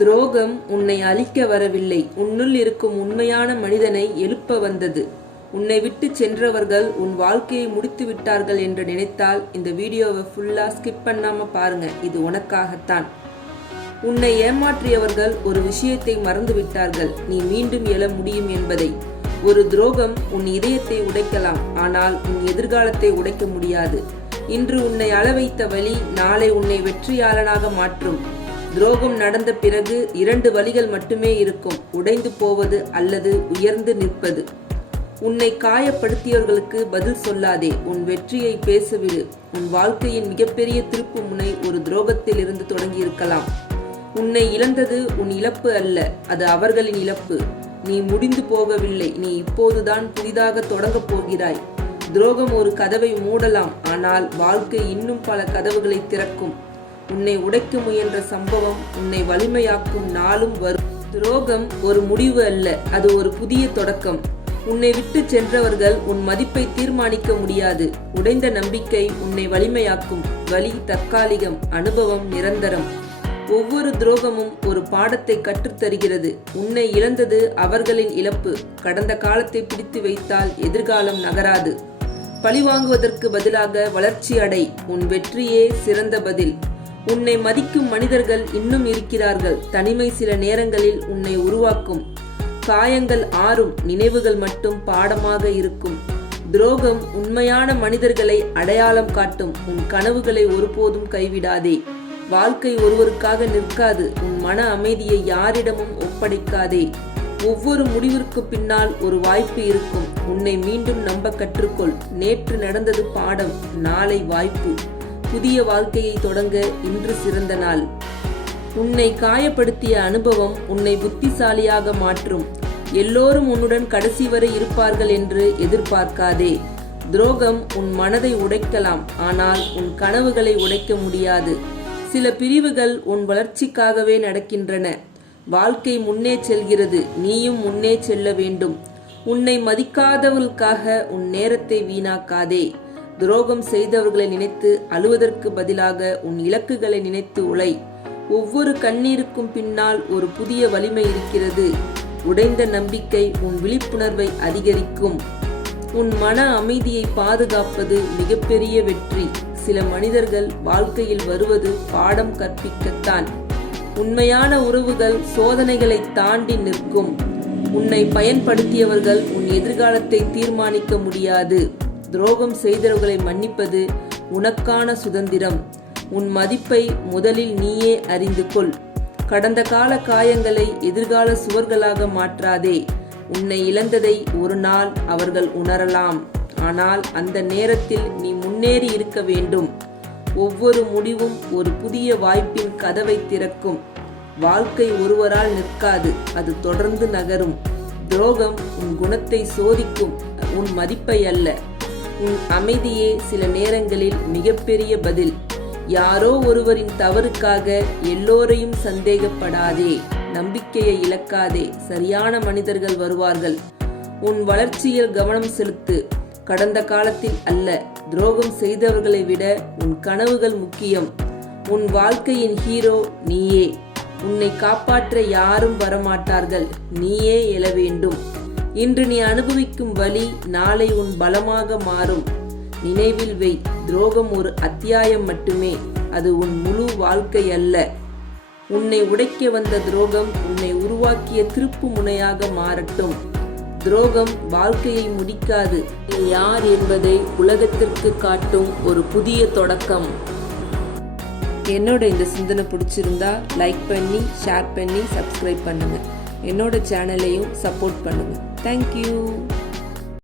துரோகம் உன்னை அழிக்க வரவில்லை, உன்னுள் இருக்கும் உண்மையான மனிதனை எழுப்ப வந்தது. உன்னை விட்டு சென்றவர்கள் உன் வாழ்க்கையை முடித்து விட்டார்கள் என்று நினைத்தால் இந்த வீடியோவை ஃபுல்லா ஸ்கிப் பண்ணாம பாருங்க. இது உனக்காகத்தான். உன்னை ஏமாற்றியவர்கள் ஒரு விஷயத்தை மறந்து விட்டார்கள், நீ மீண்டும் எழ முடியும் என்பதை. ஒரு துரோகம் உன் இதயத்தை உடைக்கலாம், ஆனால் உன் எதிர்காலத்தை உடைக்க முடியாது. இன்று உன்னை அழ வைத்த வழி நாளை உன்னை வெற்றியாளனாக மாற்றும். துரோகம் நடந்த பிறகு 2 வழிகள் மட்டுமே இருக்கும்: உடைந்து போவது அல்லது உயர்ந்து நிற்பது. உன்னை காயப்படுத்தியவர்களுக்கு பதில் சொல்லாதே, உன் வெற்றியை பேசவிடு. உன் வாழ்க்கையின் மிகப்பெரிய திருப்பு முனை ஒரு துரோகத்தில் இருந்து தொடங்கியிருக்கலாம். உன்னை இழந்தது உன் இழப்பு அல்ல, அது அவர்களின் இழப்பு. நீ முடிந்து போகவில்லை, நீ இப்போதுதான் புதிதாக தொடங்கப் போகிறாய். துரோகம் ஒரு கதவை மூடலாம், ஆனால் வாழ்க்கை இன்னும் பல கதவுகளை திறக்கும். உன்னை உடைக்க முயன்ற சம்பவம் உன்னை வலிமையாக்கும் நாளும் வரும். துரோகம் ஒரு முடிவு அல்ல, அது ஒரு புதிய தொடக்கம். உன்னை விட்டு சென்றவர்கள் உன் மதிப்பை தீர்மானிக்க முடியாது. உடைந்த நம்பிக்கை உன்னை வலிமையாக்கும். வலி தற்காலிகம், அனுபவம் நிரந்தரம். ஒவ்வொரு துரோகமும் ஒரு பாடத்தை கற்றுத்தருகிறது. உன்னை இழந்தது அவர்களின் இழப்பு. கடந்த காலத்தை பிடித்து வைத்தால் எதிர்காலம் நகராது. பழிவாங்குவதற்கு பதிலாக வளர்ச்சி அடை. உன் வெற்றியே சிறந்த பதில். உன்னை மதிக்கும் மனிதர்கள் இன்னும் இருக்கிறார்கள். தனிமை சில நேரங்களில் உன்னை உருவாக்கும். காயங்கள் ஆறும், நினைவுகள் மட்டும் பாடமாக இருக்கும். துரோகம் உண்மையான மனிதர்களை அடையாளம் காட்டும். உன் கனவுகளை ஒருபோதும் கைவிடாதே. வாழ்க்கை ஒருவருக்காக நிற்காது. உன் மன அமைதியை யாரிடமும் ஒப்படைக்காதே. ஒவ்வொரு முடிவிற்கு பின்னால் ஒரு வாய்ப்பு இருக்கும். உன்னை மீண்டும் நம்ப கற்றுக்கொள். நேற்று நடந்தது பாடம், நாளை வாய்ப்பு. புதிய வாழ்க்கையை தொடங்க இன்று சிறந்த நாள். உன்னை காயப்படுத்திய அனுபவம் உன்னை புத்திசாலியாக மாற்றும். எல்லோரும் உன்னுடன் கடைசி வரை இருப்பார்கள் என்று எதிர்பார்க்காதே. துரோகம் உன் மனதை உடைக்கலாம், ஆனால் உன் கனவுகளை உடைக்க முடியாது. சில பிரிவுகள் உன் வளர்ச்சிக்காகவே நடக்கின்றன. வாழ்க்கை முன்னே செல்கிறது, நீயும் முன்னே செல்ல வேண்டும். உன்னை மதிக்காதவர்களுக்காக உன் நேரத்தை வீணாக்காதே. துரோகம் செய்தவர்களை நினைத்து அழுவதற்கு பதிலாக உன் இலக்குகளை நினைத்து உழை. ஒவ்வொரு கண்ணீருக்கும் பின்னால் ஒரு புதிய வலிமை இருக்கிறது. உடைந்த நம்பிக்கை உன் விழிப்புணர்வை அதிகரிக்கும். உன் மன அமைதியை பாதுகாப்பது மிகப்பெரிய வெற்றி. சில மனிதர்கள் வாழ்க்கையில் வருவது பாடம் கற்பிக்கத்தான். உண்மையான உறவுகள் சோதனைகளை தாண்டி நிற்கும். உன்னை பயன்படுத்தியவர்கள் உன் எதிர்காலத்தை தீர்மானிக்க முடியாது. துரோகம் செய்தவர்களை மன்னிப்பது உனக்கான சுதந்திரம். உன் மதிப்பை முதலில் நீயே அறிந்து கொள். கடந்த கால காயங்களை எதிர்கால சுவர்களாக மாற்றாதே. உன்னை இழந்ததை ஒரு நாள் அவர்கள் உணரலாம், ஆனால் அந்த நேரத்தில் நீ முன்னேறி இருக்க வேண்டும். ஒவ்வொரு முடிவும் ஒரு புதிய வாய்ப்பின் கதவை திறக்கும். வாழ்க்கை ஒருவரால் நிற்காது, அது தொடர்ந்து நகரும். துரோகம் உன் குணத்தை சோதிக்கும், உன் மதிப்பை அல்ல. உன் அமைதியே சில நேரங்களில் மிகப்பெரிய பதில். யாரோ ஒருவரின் தவறுக்காக எல்லோரையும் சந்தேகப்படாதே. நம்பிக்கையை இழக்காதே. சரியான மனிதர்கள் வருவார்கள். உன் வளர்ச்சியில் கவனம் செலுத்து, கடந்த காலத்தில் அல்ல. துரோகம் செய்தவர்களை விட உன் கனவுகள் முக்கியம். உன் வாழ்க்கையின் ஹீரோ நீயே. உன்னை காப்பாற்ற யாரும் வரமாட்டார்கள், நீயே எழ வேண்டும். இன்று நீ அனுபவிக்கும் வலி நாளை உன் பலமாக மாறும். நினைவில் வை, துரோகம் ஒரு அத்தியாயம் மட்டுமே, அது உன் முழு வாழ்க்கை அல்ல. உன்னை உடைக்க வந்த துரோகம் உன்னை உருவாக்கிய திருப்பு முனையாக மாறட்டும். துரோகம் வாழ்க்கையை முடிக்காது, நீ யார் என்பதை உலகத்திற்கு காட்டும் ஒரு புதிய தொடக்கம். என்னோட இந்த சிந்தனை பிடிச்சிருந்தா லைக் பண்ணி, ஷேர் பண்ணி, சப்ஸ்கிரைப் பண்ணுங்க. என்னோட சேனலையும் சப்போர்ட் பண்ணுங்க. தேங்க்யூ.